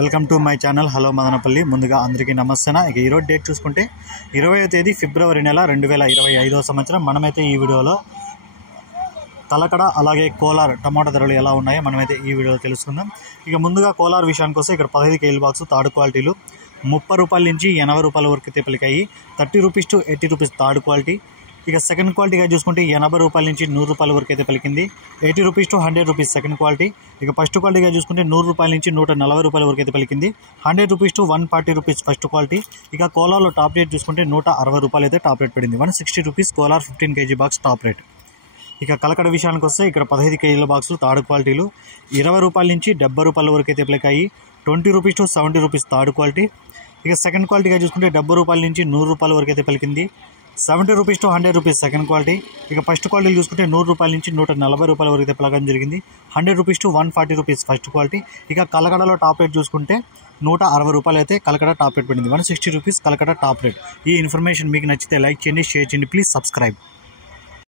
Welcome to my channel hello Madanapalle. ముందుగా అందరికీ నమస్తే. ఇక ఈరోజు డేట్ చూసుకుంటే 20వ తేదీ ఫిబ్రవరి నెల 2025వ సంవత్సరం. మనమైతే ఈ వీడియోలో తలకడ అలాగే కోలార్ టమాటా ధరలు ఎలా ఉన్నాయో మనమైతే ఈ వీడియోలో తెలుసుకుందాం. ఇక ముందుగా కోలార్ విషయానికి వస్తే ఇక్కడ 15 కేజీల బాక్స్ థర్డ్ క్వాలిటీలు 30 రూపాయల నుంచి 80 రూపాయల వరకు అయితే పలికాయి. 30 rupees to 80 rupees third quality. ఇక సెకండ్ క్వాలిటీగా చూసుకుంటే 80 రూపాయల నుంచి 100 రూపాయల వరకు అయితే పలికింది. 80 rupees to 100 rupees second quality. ఇక ఫస్ట్ క్వాలిటీగా చూసుకుంటే 100 రూపాయల నుంచి 140 రూపాయల వరకు అయితే పలికింది. 100 rupees to 140 rupees first quality. ఇక కోలార్లో టాప్ రేట్ చూసుకుంటే 160 రూపాయలు అయితే టాప్ రేట్ పడింది. 160 rupees Kolar 15 KG box top rate. ఇక కలకడ విషయానికి వస్తే ఇక్కడ 15 కేజీల బాక్సులు థర్డ్ క్వాలిటీలు 20 రూపాయల నుంచి 70 రూపాయల వరకు అయితే పలికాయి. 20 rupees to 70 rupees third quality. ఇక సెకండ్ క్వాలిటీగా చూసుకుంటే 70 రూపాయల నుంచి 100 రూపాయల వరకు అయితే పలికింది. 70 rupees to 100 rupees second quality. ఇక ఫస్ట్ క్వాలిటీ చూసుకుంటే 100 రూపాయల నుంచి 140 రూపాయల వరకు అయితే పలకడం జరిగింది. 100 rupees to 140 rupees first quality. ఇక కలకడలో టాప్ రేట్ చూసుకుంటే 160 రూపాయలు అయితే కలకడ టాప్ రేట్ పడింది. 160 రూపీస్ కలకడ టాప్ రేట్. ఈ ఇన్ఫర్మేషన్ మీకు నచ్చితే లైక్ చేయండి, షేర్ చేయండి, ప్లీజ్ సబ్స్క్రైబ్.